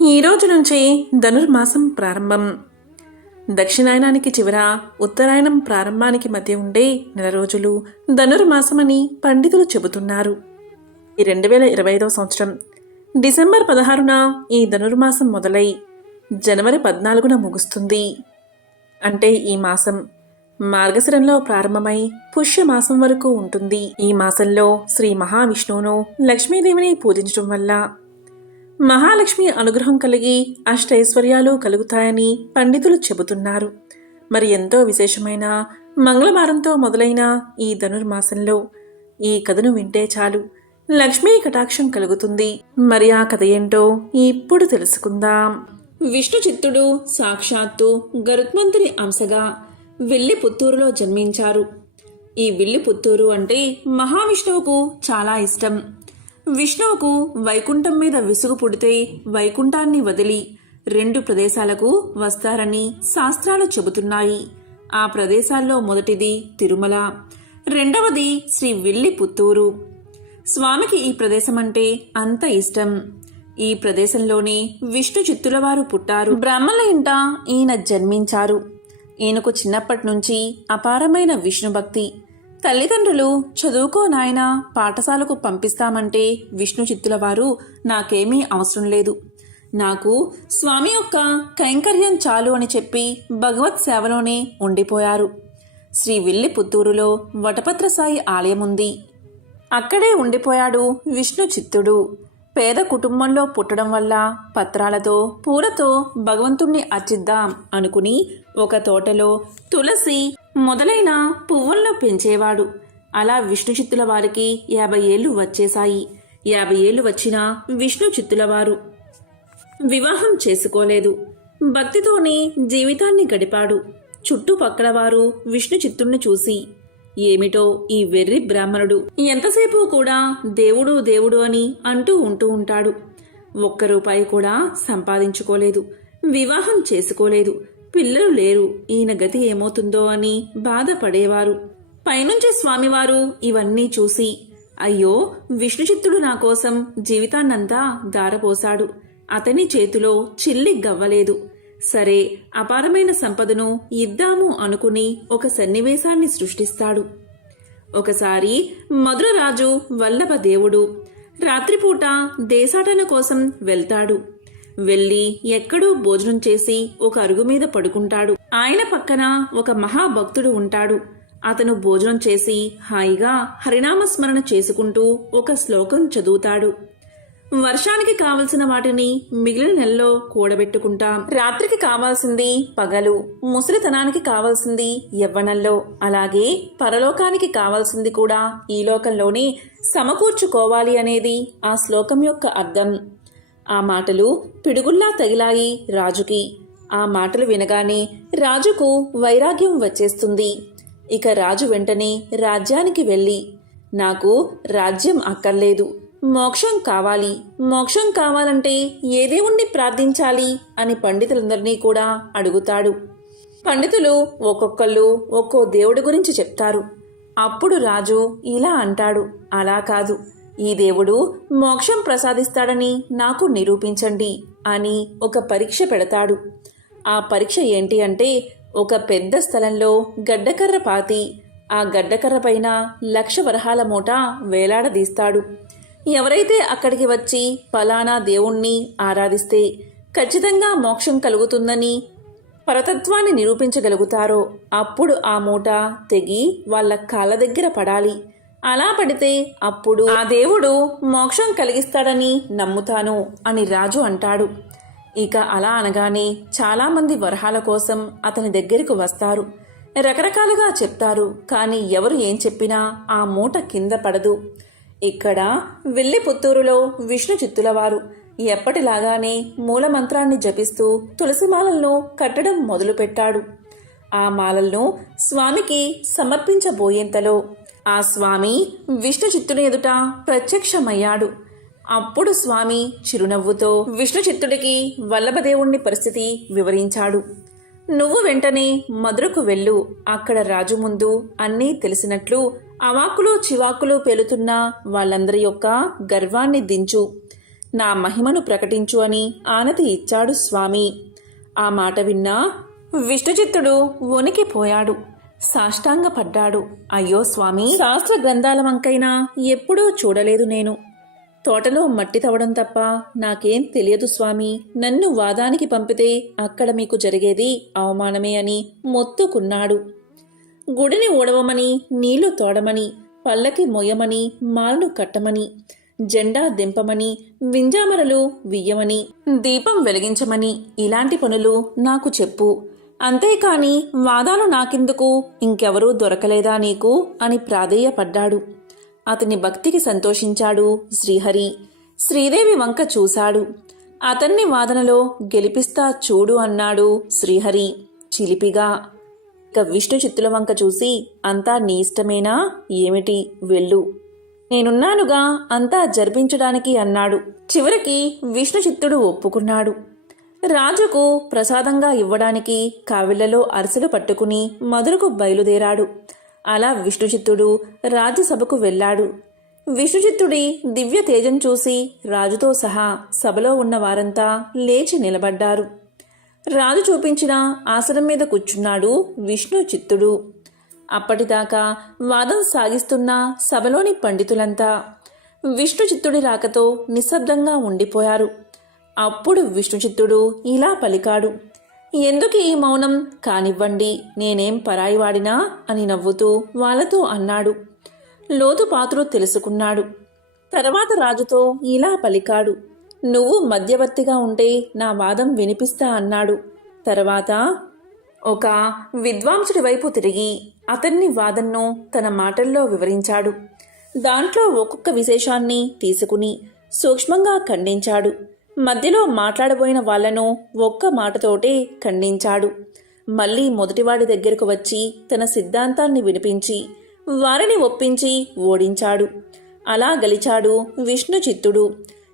ఈ రోజు నుంచి ధనుర్మాసం ప్రారంభం. దక్షిణాయనానికి చివర, ఉత్తరాయణం ప్రారంభానికి మధ్య ఉండే నెల రోజులు ధనుర్మాసమని పండితులు చెబుతున్నారు. ఈ 2025 సంవత్సరం డిసెంబర్ 16న ఈ ధనుర్మాసం మొదలై జనవరి 14న ముగుస్తుంది. అంటే ఈ మాసం మార్గశిరంలో ప్రారంభమై పుష్యమాసం వరకు ఉంటుంది. ఈ మాసంలో శ్రీ మహావిష్ణువును, లక్ష్మీదేవిని పూజించడం వల్ల మహాలక్ష్మి అనుగ్రహం కలిగి అష్టైశ్వర్యాలు కలుగుతాయని పండితులు చెబుతున్నారు. మరి ఎంతో విశేషమైన మంగళవారంతో మొదలైన ఈ ధనుర్మాసంలో ఈ కథను వింటే చాలు లక్ష్మీ కటాక్షం కలుగుతుంది. మరి ఆ కథ ఏంటో ఇప్పుడు తెలుసుకుందాం. విష్ణు చిత్తుడు సాక్షాత్తు గరుత్మంతుని అంశగా విల్లి పుత్తూరులో జన్మించారు. ఈ విల్లి పుత్తూరు అంటే మహావిష్ణువుకు చాలా ఇష్టం. విష్ణువుకు వైకుంఠం మీద విసుగు పుడితే వైకుంఠాన్ని వదిలి 2 ప్రదేశాలకు వస్తారని శాస్త్రాలు చెబుతున్నాయి. ఆ ప్రదేశాల్లో మొదటిది తిరుమల, రెండవది శ్రీ విల్లి పుత్తూరు. స్వామికి ఈ ప్రదేశం అంటే అంత ఇష్టం. ఈ ప్రదేశంలోనే విష్ణు చిత్తులవారు పుట్టారు. బ్రాహ్మణుల ఇంట ఈయన జన్మించారు. ఈయనకు చిన్నప్పటి నుంచి అపారమైన విష్ణు భక్తి. తల్లిదండ్రులు చదువుకో నాయనా, పాఠశాలకు పంపిస్తామంటే విష్ణు చిత్తుల వారు నాకేమీ అవసరం లేదు, నాకు స్వామి యొక్క కైంకర్యం చాలు అని చెప్పి భగవత్ సేవలోనే ఉండిపోయారు. శ్రీ విల్లి పుత్తూరులో వటపత్ర సాయి ఆలయం ఉంది. అక్కడే ఉండిపోయాడు విష్ణు చిత్తుడు. పేద కుటుంబంలో పుట్టడం వల్ల పత్రాలతో పూలతో భగవంతుణ్ణి అర్చిద్దాం అనుకుని ఒక తోటలో తులసి మొదలైన పువ్వులను పెంచేవాడు. అలా విష్ణు చిత్తుల వారికి 50 ఏళ్లు వచ్చేశాయి. 50 ఏళ్లు వచ్చినా విష్ణు చిత్తుల వారు వివాహం చేసుకోలేదు. భక్తితోనే జీవితాన్ని గడిపాడు. చుట్టుపక్కల వారు విష్ణు చిత్తుణ్ణి చూసి, ఏమిటో ఈ వెర్రి బ్రాహ్మణుడు ఎంతసేపు కూడా దేవుడు దేవుడు అని అంటూ ఉంటాడు. 1 రూపాయి కూడా సంపాదించుకోలేదు, వివాహం చేసుకోలేదు, పిల్లలు లేరు, ఈయన గతి ఏమవుతుందో అని బాధపడేవారు. పైనుంచి స్వామివారు ఇవన్నీ చూసి, అయ్యో విష్ణు చిత్తుడు నా కోసం జీవితాన్నంతా దారపోశాడు, అతని చేతిలో చిల్లి గవ్వలేదు, సరే అపారమైన సంపదను ఇద్దాము అనుకుని ఒక సన్నివేశాన్ని సృష్టిస్తాడు. ఒకసారి మధురరాజు వల్లభ దేవుడు రాత్రిపూట దేశాటన కోసం వెళ్తాడు. వెళ్ళి ఎక్కడో భోజనం చేసి ఒక అరుగు మీద పడుకుంటాడు. ఆయన పక్కన ఒక మహాభక్తుడు ఉంటాడు. అతను భోజనం చేసి హాయిగా హరినామస్మరణ చేసుకుంటూ ఒక శ్లోకం చదువుతాడు. వర్షానికి కావలసిన వాటిని మిగిలిన నెలలో కూడబెట్టుకుంటాం, రాత్రికి కావాల్సింది పగలు, ముసలితనానికి కావాల్సింది యవ్వనంలో, అలాగే పరలోకానికి కావాల్సింది కూడా ఈ లోకంలోనే సమకూర్చుకోవాలి అనేది ఆ శ్లోకం యొక్క అర్థం. ఆ మాటలు పిడుగుల్లా తగిలాయి రాజుకి. ఆ మాటలు వినగానే రాజుకు వైరాగ్యం వచ్చేస్తుంది. ఇక రాజు వెంటనే రాజ్యానికి వెళ్ళి, నాకు రాజ్యం అక్కర్లేదు, మోక్షం కావాలి, మోక్షం కావాలంటే ఏ దేవుణ్ణి ప్రార్థించాలి అని పండితులందరినీ కూడా అడుగుతాడు. పండితులు ఒక్కొక్కళ్ళు ఒక్కో దేవుడి గురించి చెప్తారు. అప్పుడు రాజు ఇలా అంటాడు, అలా కాదు, ఈ దేవుడు మోక్షం ప్రసాదిస్తాడని నాకు నిరూపించండి అని ఒక పరీక్ష పెడతాడు. ఆ పరీక్ష ఏంటి అంటే, ఒక పెద్ద స్థలంలో గడ్డకర్ర పాతి ఆ గడ్డకర్ర పైన 1,00,000 వరహాల మూట వేలాడదీస్తాడు. ఎవరైతే అక్కడికి వచ్చి ఫలానా దేవుణ్ణి ఆరాధిస్తే ఖచ్చితంగా మోక్షం కలుగుతుందని పరతత్వాన్ని నిరూపించగలుగుతారో అప్పుడు ఆ మూట తెగి వాళ్ళ కాళ్ళ దగ్గర పడాలి. అలా పడితే అప్పుడు ఆ దేవుడు మోక్షం కలిగిస్తాడని నమ్ముతాను అని రాజు అంటాడు. ఇక అలా అనగానే చాలామంది వరహాల కోసం అతని దగ్గరకు వస్తారు. రకరకాలుగా చెప్తారు, కానీ ఎవరు ఏం చెప్పినా ఆ మూట కింద పడదు. ఇక్కడ విల్లి పుత్తూరులో విష్ణు చిత్తులవారు ఎప్పటిలాగానే మూలమంత్రాన్ని జపిస్తూ తులసిమాలలను కట్టడం మొదలుపెట్టాడు. ఆ మాలలను స్వామికి సమర్పించబోయేంతలో ఆ స్వామి విష్ణు చిత్తుని ఎదుట ప్రత్యక్షమయ్యాడు. అప్పుడు స్వామి చిరునవ్వుతో విష్ణు చిత్తుడికి వల్లభదేవుణ్ణి పరిస్థితి వివరించాడు. నువ్వు వెంటనే మధురకు వెళ్ళు, అక్కడ రాజు ముందు అన్నీ తెలిసినట్లు అవాకులు చివాకులు పేలుతున్న వాళ్ళందరి యొక్క గర్వాన్ని దించు. నా మహిమను ప్రకటించు అని ఆనతి ఇచ్చాడు స్వామి. ఆ మాట విన్నా విష్ణుచిత్తుడు వణికిపోయాడు, సాష్టాంగపడ్డాడు. అయ్యో స్వామి, శాస్త్ర గ్రంథాల వంకైనా ఎప్పుడూ చూడలేదు నేను. తోటలో మట్టి తవ్వడం తప్ప నాకేం తెలియదు స్వామి. నన్ను వాదానికి పంపితే అక్కడ మీకు జరిగేది అవమానమే అని మొత్తుకున్నాడు. గుడిని ఊడవమని, నీళ్లు తోడమని, పల్లకి మొయ్యమని, మాలను కట్టమని, జెండా దింపమని, వింజామరలు వియ్యమని, దీపం వెలిగించమని, ఇలాంటి పనులు నాకు చెప్పు. అంతేకాని వాదాలు నాకెందుకు, ఇంకెవరూ దొరకలేదా నీకు అని ప్రాధేయపడ్డాడు. అతని భక్తికి సంతోషించాడు శ్రీహరి. శ్రీదేవి వంక చూశాడు. అతన్ని వాదనలో గెలిపిస్తా చూడు అన్నాడు శ్రీహరి చిలిపిగా. ఇక విష్ణు చిత్తుల వంక చూసి, అంతా నీ ఇష్టమేనా ఏమిటి, వెళ్ళు, నేనున్నానుగా అంతా జరిపించడానికి అన్నాడు. చివరికి విష్ణు చిత్తుడు ఒప్పుకున్నాడు. రాజుకు ప్రసాదంగా ఇవ్వడానికి కావిళ్లలో అరిసెలు పట్టుకుని మధురకు బయలుదేరాడు. అలా విష్ణుచిత్తుడు రాజ్యసభకు వెళ్ళాడు. విష్ణుచిత్తుడి దివ్య తేజం చూసి రాజుతో సహా సభలో ఉన్న వారంతా లేచి నిలబడ్డారు. రాజు చూపించిన ఆసనం మీద కూర్చున్నాడు విష్ణుచిత్తుడు. అప్పటిదాకా వాదం సాగిస్తున్న సభలోని పండితులంతా విష్ణుచిత్తుడి రాకతో నిశ్శబ్దంగా ఉండిపోయారు. అప్పుడు విష్ణుచిత్తుడు ఇలా పలికాడు, ఎందుకు ఈ మౌనం, కానివ్వండి, నేనేం పరాయివాడినా అని నవ్వుతూ వాళ్లతో అన్నాడు. లోతుపాతులు తెలుసుకున్నాడు. తర్వాత రాజుతో ఇలా పలికాడు, నువ్వు మధ్యవర్తిగా ఉంటే నా వాదం వినిపిస్తా అన్నాడు. తర్వాత ఒక విద్వాంసుడి వైపు తిరిగి అతన్ని వాదన్ను తన మాటల్లో వివరించాడు. దాంట్లో ఒక్కొక్క విశేషాన్ని తీసుకుని సూక్ష్మంగా ఖండించాడు. మధ్యలో మాట్లాడబోయిన వాళ్లను ఒక్క మాటతోటే ఖండించాడు. మళ్లీ మొదటివాడి దగ్గరకు వచ్చి తన సిద్ధాంతాన్ని వినిపించి వారిని ఒప్పించి ఓడించాడు. అలా గెలిచాడు విష్ణుచిత్తుడు.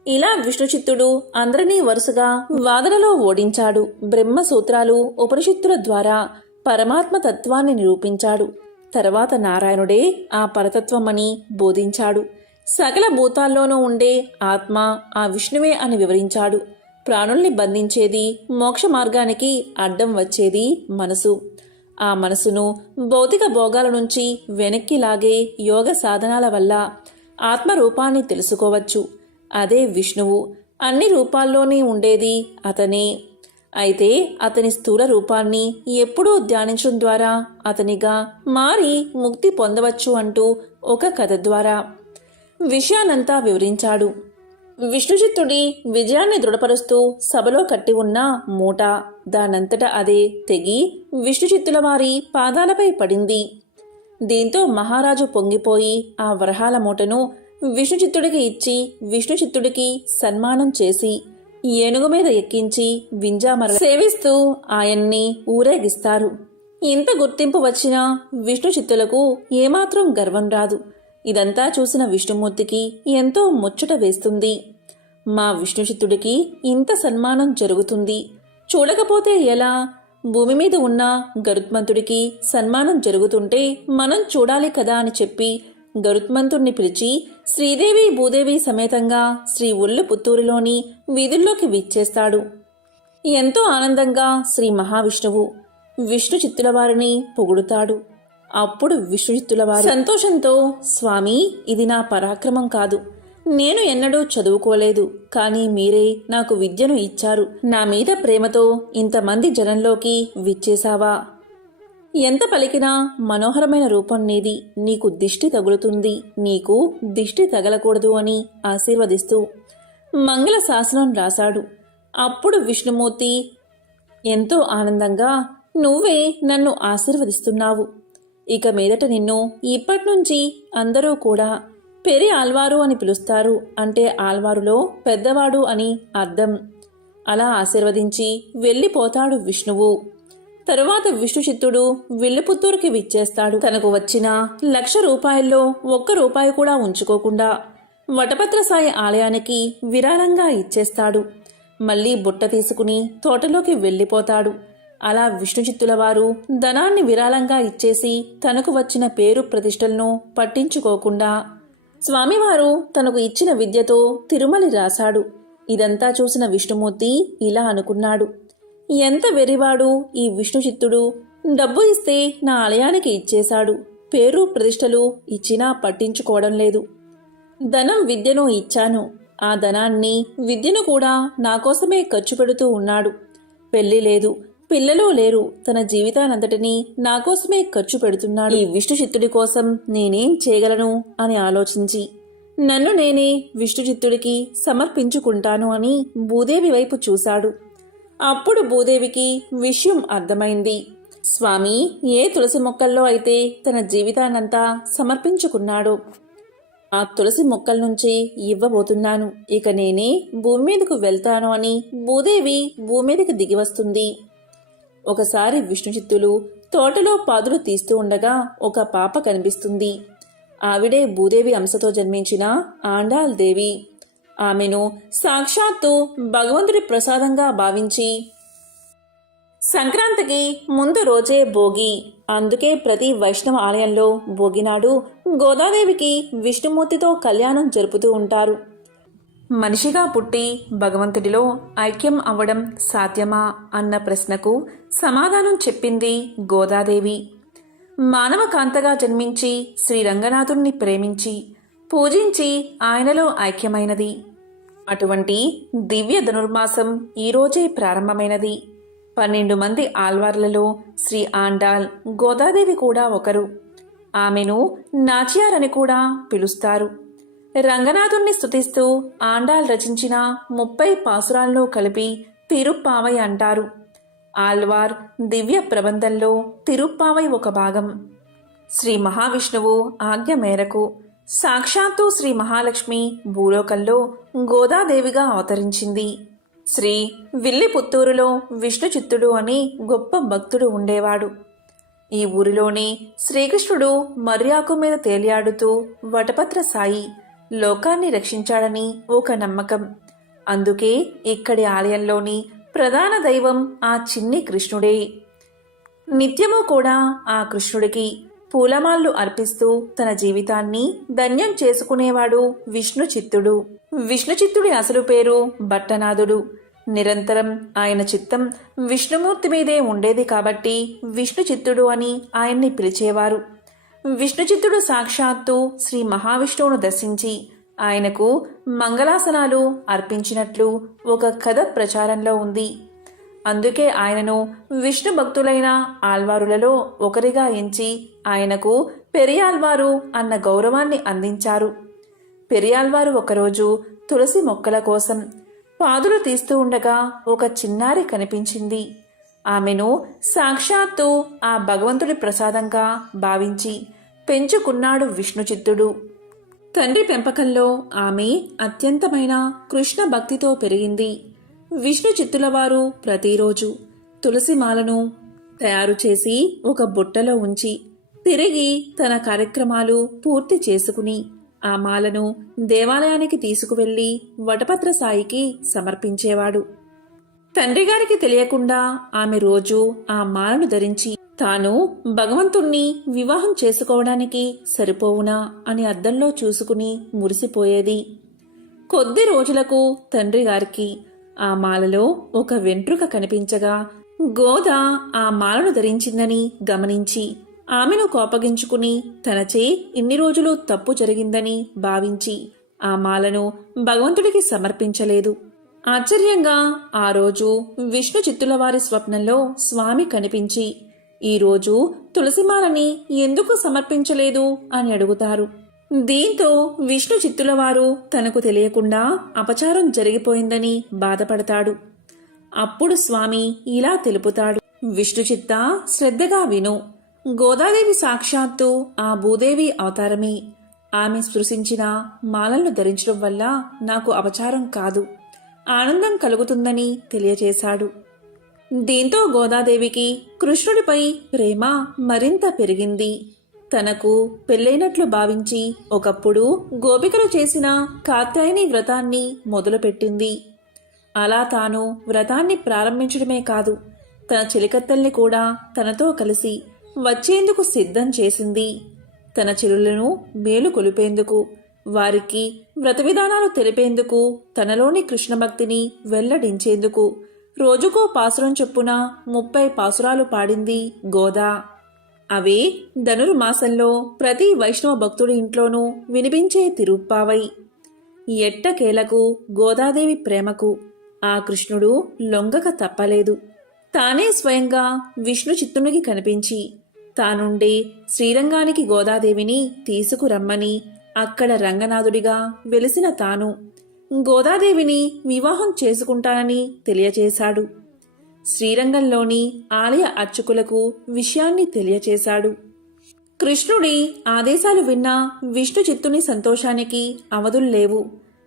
ఇలా విష్ణుచిత్తుడు అందరినీ వరుసగా వాదనలో ఓడించాడు. బ్రహ్మసూత్రాలు, ఉపనిషత్తుల ద్వారా పరమాత్మ తత్వాన్ని నిరూపించాడు. తర్వాత నారాయణుడే ఆ పరతత్వమని బోధించాడు. సకల భూతాల్లోనూ ఉండే ఆత్మ ఆ విష్ణువే అని వివరించాడు. ప్రాణుల్ని బంధించేది, మోక్ష మార్గానికి అడ్డం వచ్చేది మనసు. ఆ మనసును భౌతిక భోగాల నుంచి వెనక్కి లాగే యోగ సాధనాల వల్ల ఆత్మరూపాన్ని తెలుసుకోవచ్చు. అదే విష్ణువు. అన్ని రూపాల్లోనే ఉండేది అతనే. అయితే అతని స్థూల రూపాన్ని ఎప్పుడూ ధ్యానించడం ద్వారా అతనిగా మారి ముక్తి పొందవచ్చు అంటూ ఒక కథ ద్వారా విషయానంతా వివరించాడు. విష్ణుచిత్తుడి విజయాన్ని దృఢపరుస్తూ సభలో కట్టి ఉన్న మూట దానంతట అదే తెగి విష్ణుచిత్తుల వారి పాదాలపై పడింది. దీంతో మహారాజు పొంగిపోయి ఆ వరహాల మూటను విష్ణుచిత్తుడికి ఇచ్చి విష్ణుచిత్తుడికి సన్మానం చేసి ఏనుగు మీద ఎక్కించి వింజామర సేవిస్తూ ఆయన్ని ఊరేగిస్తారు. ఇంత గుర్తింపు వచ్చినా విష్ణుచిత్తులకు ఏమాత్రం గర్వం రాదు. ఇదంతా చూసిన విష్ణుమూర్తికి ఎంతో ముచ్చట వేస్తుంది. మా విష్ణుచిత్తుడికి ఇంత సన్మానం జరుగుతుంది, చూడకపోతే ఎలా? భూమి మీద ఉన్న గరుత్మంతుడికి సన్మానం జరుగుతుంటే మనం చూడాలి కదా అని చెప్పి గరుత్మంతుణ్ణి పిలిచి శ్రీదేవి భూదేవి సమేతంగా శ్రీ ఉల్లు పుత్తూరులోని వీధుల్లోకి విచ్చేస్తాడు. ఎంతో ఆనందంగా శ్రీ మహావిష్ణువు విష్ణుచిత్తుల వారిని పొగుడుతాడు. అప్పుడు విష్ణుచిత్తుల వారి సంతోషంతో, స్వామి, ఇది నా పరాక్రమం కాదు, నేను ఎన్నడూ చదువుకోలేదు, కానీ మీరే నాకు విద్యను ఇచ్చారు. నా మీద ప్రేమతో ఇంతమంది జనంలోకి విచ్చేశావా? ఎంత పలికినా మనోహరమైన రూపం నీది, నీకు దిష్టి తగులుతుంది, నీకు దిష్టి తగలకూడదు అని ఆశీర్వదిస్తూ మంగళ శాసనం రాశాడు. అప్పుడు విష్ణుమూర్తి ఎంతో ఆనందంగా, నువ్వే నన్ను ఆశీర్వదిస్తున్నావు, ఇక మీదట నిన్ను ఇప్పట్నుంచి అందరూ కూడా పెరి ఆల్వారు అని పిలుస్తారు. అంటే ఆల్వారులో పెద్దవాడు అని అర్థం. అలా ఆశీర్వదించి వెళ్ళిపోతాడు విష్ణువు. తరువాత విష్ణుచిత్తుడు విల్లుపుత్తూరుకి విచ్చేస్తాడు. తనకు వచ్చిన 1,00,000 రూపాయల్లో ఒక్క రూపాయి కూడా ఉంచుకోకుండా వటపత్రసాయి ఆలయానికి విరాళంగా ఇచ్చేస్తాడు. మళ్లీ బుట్ట తీసుకుని తోటలోకి వెళ్ళిపోతాడు. అలా విష్ణుచిత్తుల వారు ధనాన్ని విరాళంగా ఇచ్చేసి తనకు వచ్చిన పేరు ప్రతిష్టలను పట్టించుకోకుండా స్వామివారు తనకు ఇచ్చిన విద్యతో తిరుమలి రాశాడు. ఇదంతా చూసిన విష్ణుమూర్తి ఇలా అనుకున్నాడు, ఎంత వెర్రివాడు ఈ విష్ణుచిత్తుడు. డబ్బు ఇస్తే నా ఆలయానికి ఇచ్చేశాడు, పేరు ప్రతిష్టలు ఇచ్చినా పట్టించుకోవడం లేదు. ధనం విద్యను ఇచ్చాను, ఆ ధనాన్ని విద్యను కూడా నా కోసమే ఖర్చు పెడుతూ ఉన్నాడు. పెళ్లి లేదు, పిల్లలు లేరు, తన జీవితానంతటినీ నా కోసమే ఖర్చు పెడుతున్నాడు. ఈ విష్ణుచిత్తుడి కోసం నేనేం చేయగలను అని ఆలోచించి నన్ను నేనే విష్ణుచిత్తుడికి సమర్పించుకుంటాను అని భూదేవి వైపు చూశాడు. అప్పుడు భూదేవికి విషయం అర్థమైంది. స్వామి ఏ తులసి మొక్కల్లో అయితే తన జీవితాన్నంతా సమర్పించుకున్నాడో ఆ తులసి మొక్కల నుంచి ఇవ్వబోతున్నాను, ఇక నేనే భూమి మీదకు వెళ్తాను అని భూదేవి భూమి మీదకి దిగివస్తుంది. ఒకసారి విష్ణుచిత్తులు తోటలో పాదులు తీస్తూ ఉండగా ఒక పాప కనిపిస్తుంది. ఆవిడే భూదేవి అంశతో జన్మించిన ఆండాల్ దేవి. ఆమెను సాక్షాత్తు భగవంతుడి ప్రసాదంగా భావించి సంక్రాంతికి ముందు రోజే భోగి, అందుకే ప్రతి వైష్ణవ ఆలయంలో భోగినాడు గోదాదేవికి విష్ణుమూర్తితో కళ్యాణం జరుపుతూ ఉంటారు. మనిషిగా పుట్టి భగవంతుడిలో ఐక్యం అవ్వడం సాధ్యమా అన్న ప్రశ్నకు సమాధానం చెప్పింది గోదాదేవి. మానవ కాంతగా జన్మించి శ్రీరంగనాథుణ్ణి ప్రేమించి పూజించి ఆయనలో ఐక్యమైనది. అటువంటి దివ్య ధనుర్మాసం ఈరోజే ప్రారంభమైనది. 12 మంది ఆల్వార్లలో శ్రీ ఆండాల్ గోదాదేవి కూడా ఒకరు. ఆమెను నాచియార్ కూడా పిలుస్తారు. రంగనాథుణ్ణి స్తుతిస్తూ ఆండాల్ రచించిన 30 పాసురాలను కలిపి తిరుప్పావై అంటారు. ఆల్వార్ దివ్య ప్రబంధంలో తిరుప్పావై ఒక భాగం. శ్రీ మహావిష్ణువు ఆజ్ఞ మేరకు సాక్షాత్తు శ్రీ మహాలక్ష్మి భూలోకంలో గోదాదేవిగా అవతరించింది. శ్రీ విల్లిపుత్తూరులో విష్ణుచిత్తుడు అని గొప్ప భక్తుడు ఉండేవాడు. ఈ ఊరిలోనే శ్రీకృష్ణుడు మర్యాకు మీద తేలియాడుతూ వటపత్ర సాయి లోకాన్ని రక్షించాడని ఒక నమ్మకం. అందుకే ఇక్కడి ఆలయంలోని ప్రధాన దైవం ఆ చిన్ని కృష్ణుడే. నిత్యము కూడా ఆ కృష్ణుడికి పూలమాళ్ళు అర్పిస్తూ తన జీవితాన్ని ధన్యం చేసుకునేవాడు విష్ణుచిత్తుడు. విష్ణుచిత్తుడి అసలు పేరు భట్టనాథుడు. నిరంతరం ఆయన చిత్తం విష్ణుమూర్తి మీదే ఉండేది కాబట్టి విష్ణుచిత్తుడు అని ఆయన్ని పిలిచేవారు. విష్ణుచిత్తుడు సాక్షాత్తు శ్రీ మహావిష్ణువును దర్శించి ఆయనకు మంగళాసనాలు అర్పించినట్లు ఒక కథ ప్రచారంలో ఉంది. అందుకే ఆయనను విష్ణు భక్తులైన ఆల్వారులలో ఒకరిగా ఎంచి ఆయనకు పెరియాల్వారు అన్న గౌరవాన్ని అందించారు. పెరియాల్వారు ఒకరోజు తులసి మొక్కల కోసం పాదులు తీస్తూ ఉండగా ఒక చిన్నారి కనిపించింది. ఆమెను సాక్షాత్తు ఆ భగవంతుడి ప్రసాదంగా భావించి పెంచుకున్నాడు విష్ణుచిత్తుడు. తండ్రి పెంపకంలో ఆమె అత్యంతమైన కృష్ణ భక్తితో పెరిగింది. విష్ణుచిత్తుల వారు ప్రతిరోజు తులసిమాలను తయారు చేసి ఒక బుట్టలో ఉంచి తిరిగి తన కార్యక్రమాలు పూర్తి చేసుకుని ఆ మాలను దేవాలయానికి తీసుకువెళ్లి వటపత్ర సాయికి సమర్పించేవాడు. తండ్రిగారికి తెలియకుండా ఆమె రోజు ఆ మాలను ధరించి తాను భగవంతుణ్ణి వివాహం చేసుకోవడానికి సరిపోవునా అని అద్దంలో చూసుకుని మురిసిపోయేది. కొద్ది రోజులకు తండ్రిగారికి ఆ మాలలో ఒక వెంట్రుక కనిపించగా గోద ఆ మాలను ధరించిందని గమనించి ఆమెను కోపగించుకుని తనచే ఇన్ని రోజులు తప్పు జరిగిందని భావించి ఆ మాలను భగవంతుడికి సమర్పించలేదు. ఆశ్చర్యంగా ఆ రోజు విష్ణుచిత్తుల వారి స్వప్నంలో స్వామి కనిపించి ఈరోజు తులసిమాలని ఎందుకు సమర్పించలేదు అని అడుగుతారు. దీంతో విష్ణుచిత్తుల వారు తనకు తెలియకుండా అపచారం జరిగిపోయిందని బాధపడతాడు. అప్పుడు స్వామి ఇలా తెలుపుతాడు, విష్ణుచిత్త శ్రద్ధగా విను. గోదాదేవి సాక్షాత్తు ఆ భూదేవి అవతారమే. ఆమె స్పృశించిన మాలలను ధరించడం వల్ల నాకు అపచారం కాదు, ఆనందం కలుగుతుందని తెలియచేశాడు. దీంతో గోదాదేవికి కృష్ణుడిపై ప్రేమ మరింత పెరిగింది. తనకు పెళ్ళైనట్లు భావించి ఒకప్పుడు గోపికలు చేసిన కాత్యాయని వ్రతాన్ని మొదలుపెట్టింది. అలా తాను వ్రతాన్ని ప్రారంభించడమే కాదు, తన చెలికత్తల్ని కూడా తనతో కలిసి వచ్చేందుకు సిద్ధం చేసింది. తన చెలులను మేలు కొలిపేందుకు వారికి వ్రత విధానాలు తెలిపేందుకు, తనలోని కృష్ణభక్తిని వెల్లడించేందుకు రోజుకో పాసురం చొప్పున 30 పాసురాలు పాడింది గోదా. అవే ధనుర్మాసంలో ప్రతి వైష్ణవ భక్తుడి ఇంట్లోనూ వినిపించే తిరుప్పావై. ఎట్టకేలకు గోదాదేవి ప్రేమకు ఆ కృష్ణుడు లొంగక తప్పలేదు. తానే స్వయంగా విష్ణు చిత్తునికి కనిపించి తానుండే శ్రీరంగానికి గోదాదేవిని తీసుకురమ్మని అక్కడ రంగనాథుడిగా వెలిసిన తాను గోదాదేవిని వివాహం చేసుకుంటానని తెలియచేశాడు. శ్రీరంగంలోని ఆలయ అర్చకులకు విషయాన్ని తెలియచేశాడు. కృష్ణుడి ఆదేశాలు విన్న విష్ణు చిత్తుని సంతోషానికి అవధుల్లేవు.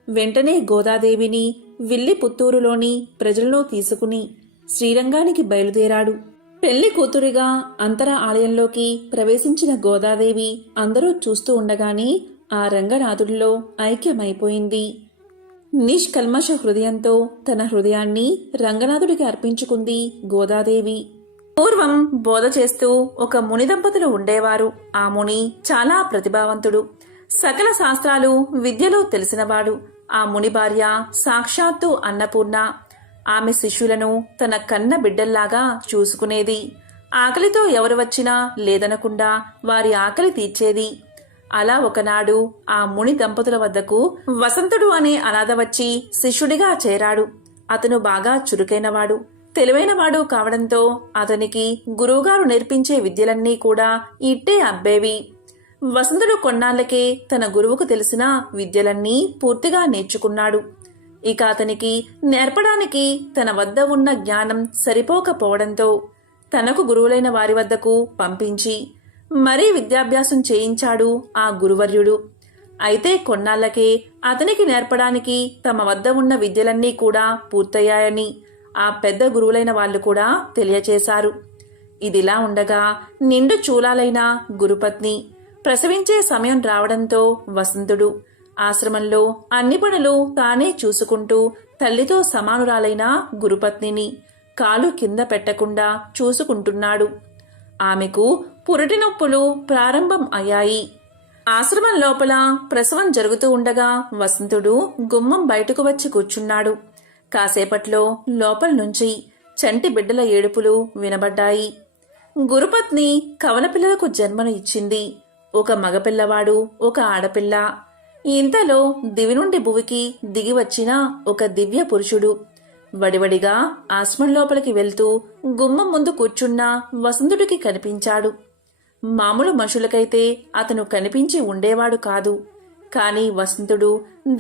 వెంటనే గోదాదేవిని విల్లిపుత్తూరులోని ప్రజలను తీసుకుని శ్రీరంగానికి బయలుదేరాడు. పెళ్లి కూతురిగా అంతర ఆలయంలోకి ప్రవేశించిన గోదాదేవి అందరూ చూస్తూ ఉండగానే ఆ రంగనాథుడిలో ఐక్యమైపోయింది. నిష్కల్మష హృదయంతో తన హృదయాన్ని రంగనాథుడికి అర్పించుకుంది గోదాదేవి. పూర్వం బోధ చేస్తూ ఒక ముని దంపతులు ఉండేవారు. ఆ ముని చాలా ప్రతిభావంతుడు, సకల శాస్త్రాలు విద్యలో తెలిసినవాడు. ఆ ముని భార్య సాక్షాత్తు అన్నపూర్ణ. ఆమె శిష్యులను తన కన్న బిడ్డల్లాగా చూసుకునేది. ఆకలితో ఎవరు వచ్చినా లేదనకుండా వారి ఆకలి తీర్చేది. అలా ఒకనాడు ఆ ముని దంపతుల వద్దకు వసంతుడు అనే అనాథ వచ్చి శిష్యుడిగా చేరాడు. అతను బాగా చురుకైనవాడు, తెలివైనవాడు కావడంతో అతనికి గురువుగారు నేర్పించే విద్యలన్నీ కూడా ఇట్టే అబ్బేవి. వసంతుడు కొన్నాళ్లకే తన గురువుకు తెలిసిన విద్యలన్నీ పూర్తిగా నేర్చుకున్నాడు. ఇక అతనికి నేర్పడానికి తన వద్ద ఉన్న జ్ఞానం సరిపోకపోవడంతో తనకు గురువులైన వారి వద్దకు పంపించి మరీ విద్యాభ్యాసం చేయించాడు ఆ గురువర్యుడు. అయితే కొన్నాళ్లకే అతనికి నేర్పడానికి తమ వద్ద ఉన్న విద్యలన్నీ కూడా పూర్తయ్యాయని ఆ పెద్ద గురువులైన వాళ్ళు కూడా తెలియచేశారు. ఇదిలా ఉండగా నిండు చూలాలైన గురుపత్ని ప్రసవించే సమయం రావడంతో వసంతుడు ఆశ్రమంలో అన్ని పనులు తానే చూసుకుంటూ తల్లితో సమానురాలైన గురుపత్నిని కాలు కింద పెట్టకుండా చూసుకుంటున్నాడు. ఆమెకు పురిటి నొప్పులు ప్రారంభం అయ్యాయి. ఆశ్రమం లోపల ప్రసవం జరుగుతూ ఉండగా వసంతుడు గుమ్మం బయటకు వచ్చి కూర్చున్నాడు. కాసేపట్లో లోపల నుంచి చంటి బిడ్డల ఏడుపులు వినబడ్డాయి. గురుపత్ని కవల పిల్లలకు జన్మను ఇచ్చింది. ఒక మగపిల్లవాడు, ఒక ఆడపిల్ల. ఇంతలో దివి నుండి భువికి దిగి వచ్చిన ఒక దివ్య పురుషుడు వడివడిగా ఆశ్రమం లోపలికి వెళ్తూ గుమ్మం ముందు కూర్చున్న వసంతుడికి కనిపించాడు. మామూలు మనుషులకైతే అతను కనిపించి ఉండేవాడు కాదు. కాని వసంతుడు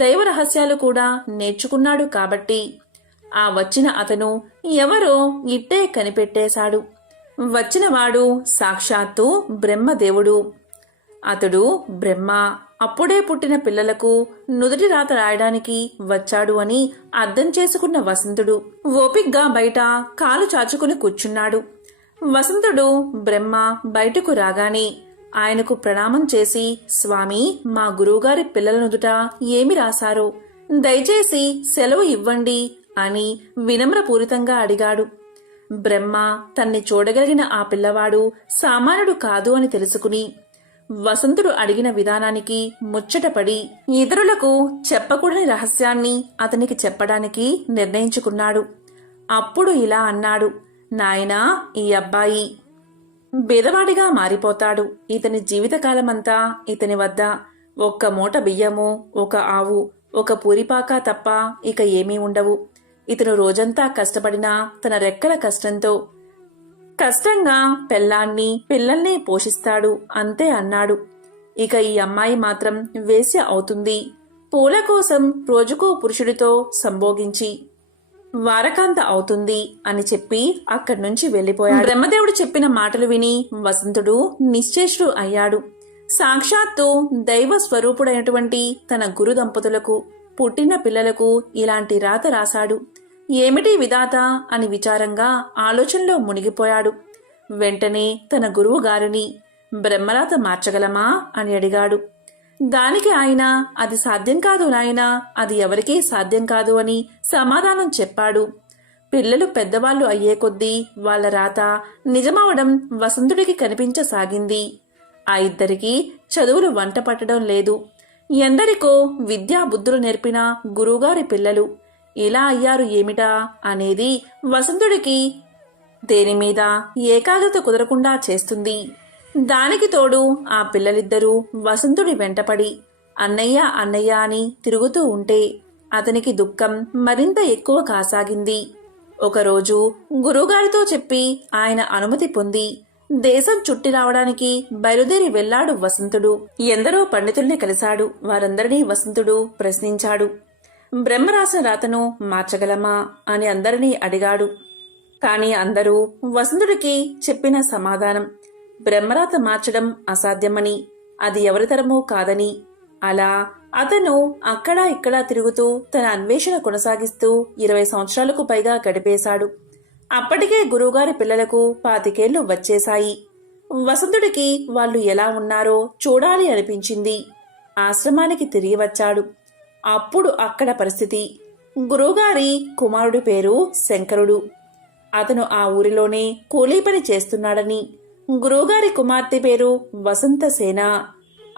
దైవ రహస్యాలు కూడా నేర్చుకున్నాడు కాబట్టి ఆ వచ్చిన అతను ఎవరో ఇట్టే కనిపెట్టేశాడు. వచ్చినవాడు సాక్షాత్తు బ్రహ్మదేవుడు. అతడు బ్రహ్మ అప్పుడే పుట్టిన పిల్లలకు నుదుటి రాత రాయడానికి వచ్చాడు అని అర్థం చేసుకున్న వసంతుడు ఓపిగ్గా బయట కాలు చాచుకుని కూర్చున్నాడు. వసంతుడు బ్రహ్మ బయటకు రాగానే ఆయనకు ప్రణామం చేసి, స్వామి, మా గురువుగారి పిల్లల నుదుట ఏమి రాశారో దయచేసి సెలవు ఇవ్వండి అని వినమ్రపూరితంగా అడిగాడు. బ్రహ్మ తన్ని చూడగలిగిన ఆ పిల్లవాడు సామాన్యుడు కాదు అని తెలుసుకుని వసంతుడు అడిగిన విధానానికి ముచ్చటపడి ఇతరులకు చెప్పకూడని రహస్యాన్ని అతనికి చెప్పడానికి నిర్ణయించుకున్నాడు. అప్పుడు ఇలా అన్నాడు, నాయనా, ఈ అబ్బాయి బీదవాడిగా మారిపోతాడు. ఇతని జీవితకాలమంతా ఇతని వద్ద ఒక్క మూట బియ్యము, ఒక ఆవు, ఒక పూరిపాక తప్ప ఇక ఏమీ ఉండవు. ఇతను రోజంతా కష్టపడినా తన రెక్కల కష్టంగా పెళ్ళాన్ని పిల్లల్ని పోషిస్తాడు అంతే అన్నాడు. ఇక ఈ అమ్మాయి మాత్రం వేశ్య అవుతుంది. పూల కోసం రోజుకో పురుషుడితో సంభోగించి వారకాంత అవుతుంది అని చెప్పి అక్కడి నుంచి వెళ్లిపోయాడు. బ్రహ్మదేవుడు చెప్పిన మాటలు విని వసంతుడు నిశ్చేష్టుడు అయ్యాడు. సాక్షాత్తు దైవ స్వరూపుడైనటువంటి తన గురు దంపతులకు పుట్టిన పిల్లలకు ఇలాంటి రాత రాశాడు. ఏమిటి విధాత అని విచారంగా ఆలోచనలో మునిగిపోయాడు. వెంటనే తన గురువు గారిని బ్రహ్మరాత మార్చగలమా అని అడిగాడు. దానికి ఆయన, అది సాధ్యం కాదు నాయనా, అది ఎవరికీ సాధ్యం కాదు అని సమాధానం చెప్పాడు. పిల్లలు పెద్దవాళ్లు అయ్యే కొద్దీ వాళ్ల రాత నిజమవడం వసంతుడికి కనిపించసాగింది. ఆ ఇద్దరికీ చదువులు వంట పట్టడం లేదు. ఎందరికో విద్యా బుద్ధులు నేర్పిన గురువుగారి పిల్లలు ఇలా అయ్యారు ఏమిటా అనేది వసంతుడికి దేనిమీద ఏకాగ్రత కుదరకుండా చేస్తుంది. దానికి తోడు ఆ పిల్లలిద్దరూ వసంతుడి వెంటపడి అన్నయ్య అన్నయ్య అని తిరుగుతూ ఉంటే అతనికి దుఃఖం మరింత ఎక్కువ కాసాగింది. ఒకరోజు గురువుగారితో చెప్పి ఆయన అనుమతి పొంది దేశం చుట్టి రావడానికి బయలుదేరి వెళ్లాడు వసంతుడు. ఎందరో పండితుల్ని కలిశాడు. వారందరినీ వసంతుడు ప్రశ్నించాడు. బ్రహ్మ రాసిన రాతను మార్చగలమా అని అందరినీ అడిగాడు. కాని అందరూ వసంతుడికి చెప్పిన సమాధానం బ్రహ్మరాత మార్చడం అసాధ్యమని, అది ఎవరితరమూ కాదని. అలా అతను అక్కడా ఇక్కడా తిరుగుతూ తన అన్వేషణ కొనసాగిస్తూ 20 సంవత్సరాలకు పైగా గడిపేశాడు. అప్పటికే గురువుగారి పిల్లలకు 25 ఏళ్లు వచ్చేశాయి. వసంతుడికి వాళ్ళు ఎలా ఉన్నారో చూడాలి అనిపించింది. ఆశ్రమానికి తిరిగి వచ్చాడు. అప్పుడు అక్కడ పరిస్థితి. గురువుగారి కుమారుడి పేరు శంకరుడు. అతను ఆ ఊరిలోనే కూలీ పని చేస్తున్నాడని, గురువుగారి కుమార్తె పేరు వసంతసేన.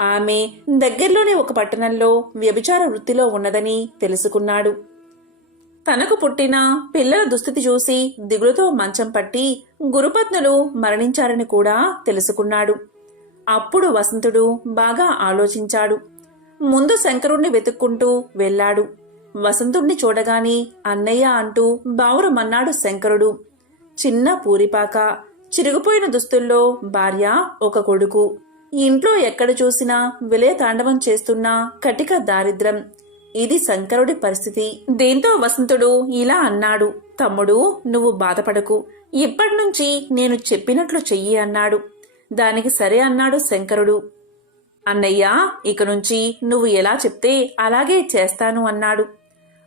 ఆమె దగ్గరలోనే ఒక పట్టణంలో వ్యభిచార వృత్తిలో ఉన్నదని తెలుసుకున్నాడు. తనకు పుట్టిన పిల్లల దుస్థితి చూసి దిగులుతో మంచం పట్టి గురుపత్నులు మరణించారని కూడా తెలుసుకున్నాడు. అప్పుడు వసంతుడు బాగా ఆలోచించాడు. ముందు శంకరుణ్ణి వెతుక్కుంటూ వెళ్లాడు. వసంతుణ్ణి చూడగాని అన్నయ్య అంటూ బావురమన్నాడు శంకరుడు. చిన్న పూరిపాక, చిరిగిపోయిన దుస్తుల్లో భార్య, ఒక కొడుకు. ఇంట్లో ఎక్కడ చూసినా విలయ తాండవం చేస్తున్న కటిక దారిద్ర్యం. ఇది శంకరుడి పరిస్థితి. దీంతో వసంతుడు ఇలా అన్నాడు. తమ్ముడు, నువ్వు బాధపడకు. ఇప్పటినుంచి నేను చెప్పినట్లు చెయ్యి అన్నాడు. దానికి సరే అన్నాడు శంకరుడు. అన్నయ్య, ఇక నుంచి నువ్వు ఎలా చెప్తే అలాగే చేస్తాను అన్నాడు.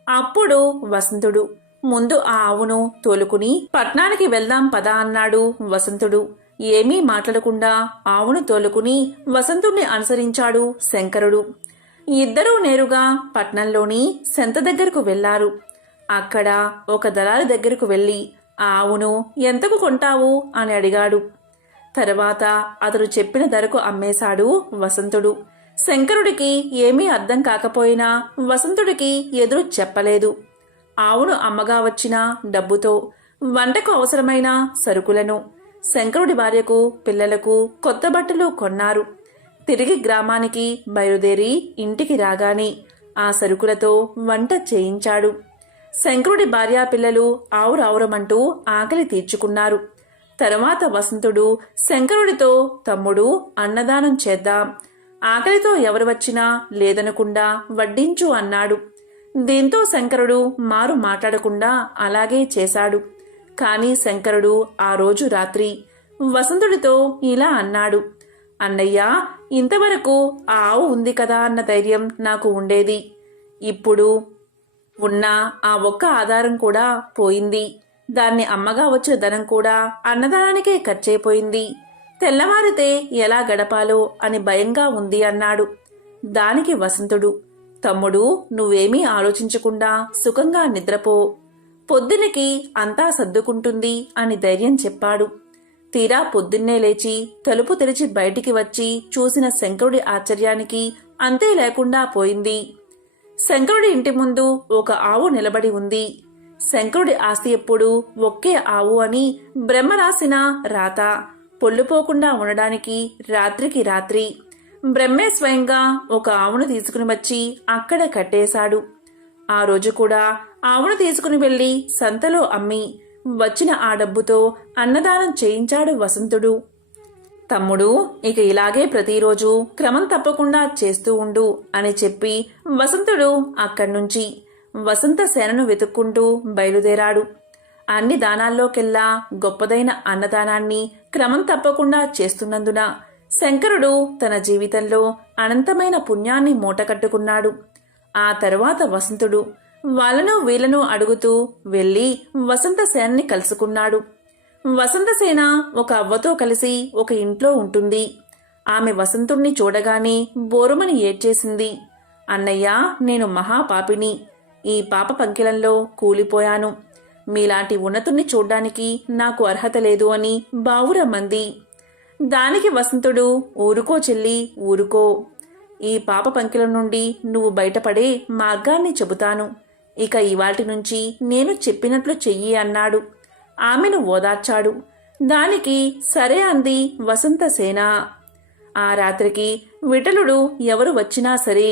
అప్పుడు వసంతుడు, ముందు ఆ ఆవును తోలుకుని పట్నానికి వెళ్దాం పదా అన్నాడు వసంతుడు. ఏమీ మాట్లాడకుండా ఆవును తోలుకుని వసంతుణ్ణి అనుసరించాడు శంకరుడు. ఇద్దరూ నేరుగా పట్నంలోని సెంత దగ్గరకు వెళ్లారు. అక్కడ ఒక దళారి దగ్గరకు వెళ్లి ఆవును ఎంతకు కొంటావు అని అడిగాడు. తర్వాత అతడు చెప్పిన ధరకు అమ్మేశాడు వసంతుడు. శంకరుడికి ఏమీ అర్థం కాకపోయినా వసంతుడికి ఎదురు చెప్పలేదు. ఆవును అమ్మగా వచ్చిన డబ్బుతో వంటకు అవసరమైన సరుకులను, శంకరుడి భార్యకు పిల్లలకు కొత్త బట్టలు కొన్నారు. తిరిగి గ్రామానికి బయలుదేరి ఇంటికి రాగానే ఆ సరుకులతో వంట చేయించాడు. శంకరుడి భార్యా పిల్లలు ఆవురావురమంటూ ఆకలి తీర్చుకున్నారు. తరువాత వసంతుడు శంకరుడితో, తమ్ముడు, అన్నదానం చేద్దాం, ఆకలితో ఎవరు వచ్చినా లేదనకుండా వడ్డించు అన్నాడు. దీంతో శంకరుడు మారు మాట్లాడకుండా అలాగే చేశాడు. కాని శంకరుడు ఆ రోజు రాత్రి వసంతుడితో ఇలా అన్నాడు. అన్నయ్య, ఇంతవరకు ఆ ఆవు ఉంది కదా అన్న ధైర్యం నాకు ఉండేది. ఇప్పుడు ఉన్న ఆ ఒక్క ఆధారం కూడా పోయింది. దాన్ని అమ్మగా వచ్చిన ధనం కూడా అన్నదానానికే ఖర్చయిపోయింది. తెల్లవారితే ఎలా గడపాలో అని భయంగా ఉంది అన్నాడు. దానికి వసంతుడు, తమ్ముడు, నువ్వేమీ ఆలోచించకుండా సుఖంగా నిద్రపో, పొద్దునికి అంతా సర్దుకుంటుంది అని ధైర్యం చెప్పాడు. తీరా పొద్దున్నే లేచి తలుపు తెరిచి బయటికి వచ్చి చూసిన శంకరుడి ఆశ్చర్యానికి అంతే లేకుండా పోయింది. శంకరుడి ఇంటి ముందు ఒక ఆవు నిలబడి ఉంది. శంకరుడి ఆస్తి ఎప్పుడు ఒకే ఆవు అని బ్రహ్మ రాసిన రాత పొల్లుపోకుండా ఉండడానికి రాత్రికి రాత్రి బ్రహ్మే స్వయంగా ఒక ఆవును తీసుకుని వచ్చి అక్కడ కట్టేశాడు. ఆ రోజు కూడా ఆవును తీసుకుని వెళ్లి సంతలో అమ్మి వచ్చిన ఆ డబ్బుతో అన్నదానం చేయించాడు వసంతుడు. తమ్ముడు, ఇక ఇలాగే ప్రతిరోజు క్రమం తప్పకుండా చేస్తూ ఉండు అని చెప్పి వసంతుడు అక్కడ్నుంచి వసంతసేనను వెతుక్కుంటూ బయలుదేరాడు. అన్ని దానాల్లోకెల్లా గొప్పదైన అన్నదానాన్ని క్రమం తప్పకుండా చేస్తున్నందున శంకరుడు తన జీవితంలో అనంతమైన పుణ్యాన్ని మూటకట్టుకున్నాడు. ఆ తరువాత వసంతుడు వాళ్ళను వీళ్లను అడుగుతూ వెళ్లి వసంతసేనని కలుసుకున్నాడు. వసంతసేన ఒక అవ్వతో కలిసి ఒక ఇంట్లో ఉంటుంది. ఆమె వసంతుణ్ణి చూడగానే బోరుమని ఏడ్చేసింది. అన్నయ్య, నేను మహాపాపిని. ఈ పాప పంకిలంలో కూలిపోయాను. మీలాంటి ఉన్నతుణ్ణి చూడ్డానికి నాకు అర్హత లేదు అని బావురమ్మంది. దానికి వసంతుడు, ఊరుకో చెల్లి, ఊరుకో. ఈ పాప పంకిల నుండి నువ్వు బయటపడే మార్గాన్ని చెబుతాను. ఇక ఇవాటి నుంచి నేను చెప్పినట్లు చెయ్యి అన్నాడు. ఆమెను ఓదార్చాడు. దానికి సరే అంది వసంతసేన. ఆ రాత్రికి విఠలుడు ఎవరు వచ్చినా సరే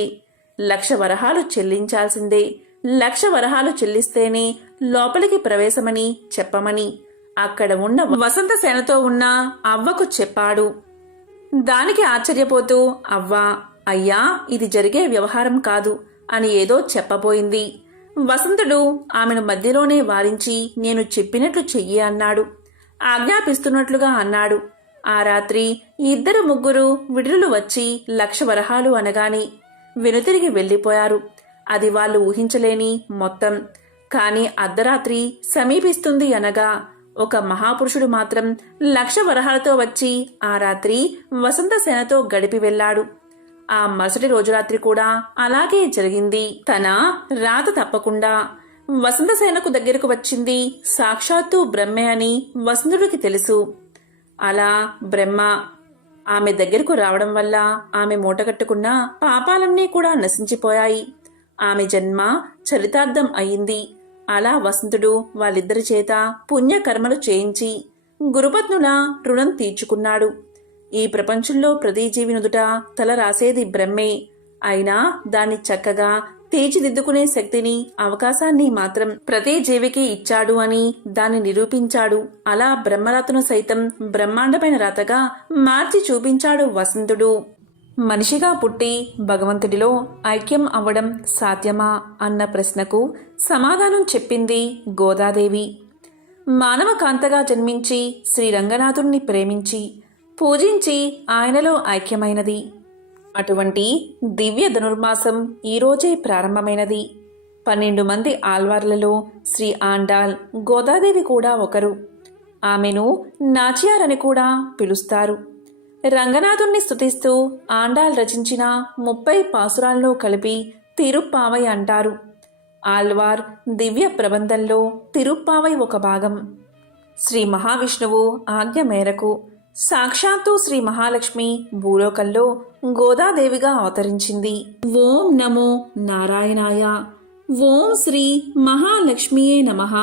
1,00,000 వరహాలు చెల్లించాల్సిందే. 1,00,000 వరహాలు చెల్లిస్తేనే లోపలికి ప్రవేశమని చెప్పమని అక్కడ ఉన్న వసంతసేనతో ఉన్న అవ్వకు చెప్పాడు. దానికి ఆశ్చర్యపోతూ అవ్వ, అయ్యా, ఇది జరిగే వ్యవహారం కాదు అని ఏదో చెప్పబోయింది. వసంతుడు ఆమెను మధ్యలోనే వారించి నేను చెప్పినట్లు చెయ్యి అన్నాడు. ఆజ్ఞాపిస్తున్నట్లుగా అన్నాడు. ఆ రాత్రి 2-3 విడుదలు వచ్చి 1,00,000 వరహాలు అనగాని వెనుతిరిగి వెళ్లిపోయారు. అది వాళ్ళు ఊహించలేని మొత్తం. కాని అర్ధరాత్రి సమీపిస్తుంది అనగా ఒక మహాపురుషుడు మాత్రం 1,00,000 వరహాలతో వచ్చి ఆ రాత్రి వసంతసేనతో గడిపి వెళ్లాడు. ఆ మరుసటి రోజు రాత్రి కూడా అలాగే జరిగింది. తన రాత తప్పకుండా వసంతసేనకు దగ్గరకు వచ్చింది సాక్షాత్తు బ్రహ్మే అని వసంతుడికి తెలుసు. అలా బ్రహ్మ ఆమె దగ్గరకు రావడం వల్ల ఆమె మూటగట్టుకున్న పాపాలన్నీ కూడా నశించిపోయాయి. ఆమె జన్మ చరితార్థం అయింది. అలా వసంతుడు వాళ్ళిద్దరి చేత పుణ్యకర్మలు చేయించి గురుపత్నుల రుణం తీర్చుకున్నాడు. ఈ ప్రపంచంలో ప్రతి జీవి నుదుట తల రాసేది బ్రహ్మే. అయినా దాన్ని చక్కగా తీర్చిదిద్దుకునే శక్తిని, అవకాశాన్ని మాత్రం ప్రతి జీవికి ఇచ్చాడు అని దాన్ని నిరూపించాడు. అలా బ్రహ్మరాతను సైతం బ్రహ్మాండమైన రాతగా మార్చి చూపించాడు వసంతుడు. మనిషిగా పుట్టి భగవంతుడిలో ఐక్యం అవ్వడం సాధ్యమా అన్న ప్రశ్నకు సమాధానం చెప్పింది గోదాదేవి. మానవ కాంతగా జన్మించి శ్రీరంగనాథుణ్ణి ప్రేమించి పూజించి ఆయనలో ఐక్యమైనది. అటువంటి దివ్య ధనుర్మాసం ఈరోజే ప్రారంభమైనది. 12 మంది ఆల్వార్లలో శ్రీ ఆండాల్ గోదాదేవి కూడా ఒకరు. ఆమెను నాచియార్ అని కూడా పిలుస్తారు. రంగనాథుణ్ణి స్తుతిస్తూ ఆండాల్ రచించిన 30 పాసురాలను కలిపి తిరుప్పావై అంటారు. ఆల్వార్ దివ్య ప్రబంధంలో తిరుప్పావై ఒక భాగం. శ్రీ మహావిష్ణువు ఆజ్ఞ మేరకు సాక్షాత్తు శ్రీ మహాలక్ష్మి భూలోకంలో గోదాదేవిగా అవతరించింది. ఓం నమో నారాయణాయ. ఓం శ్రీ మహాలక్ష్మియే నమః.